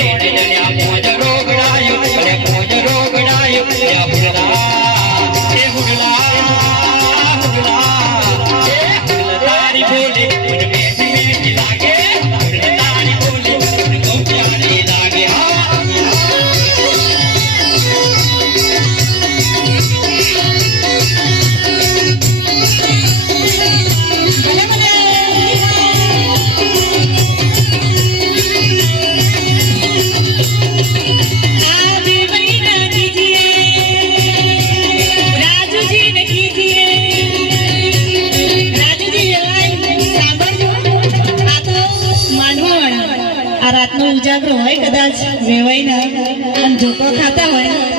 ಮಾಡಿದ માનવા વાળા. આ રાતનો ઉજાગરો હોય કદાચ વેવાય ના અને ધોકો ખાતા હોય.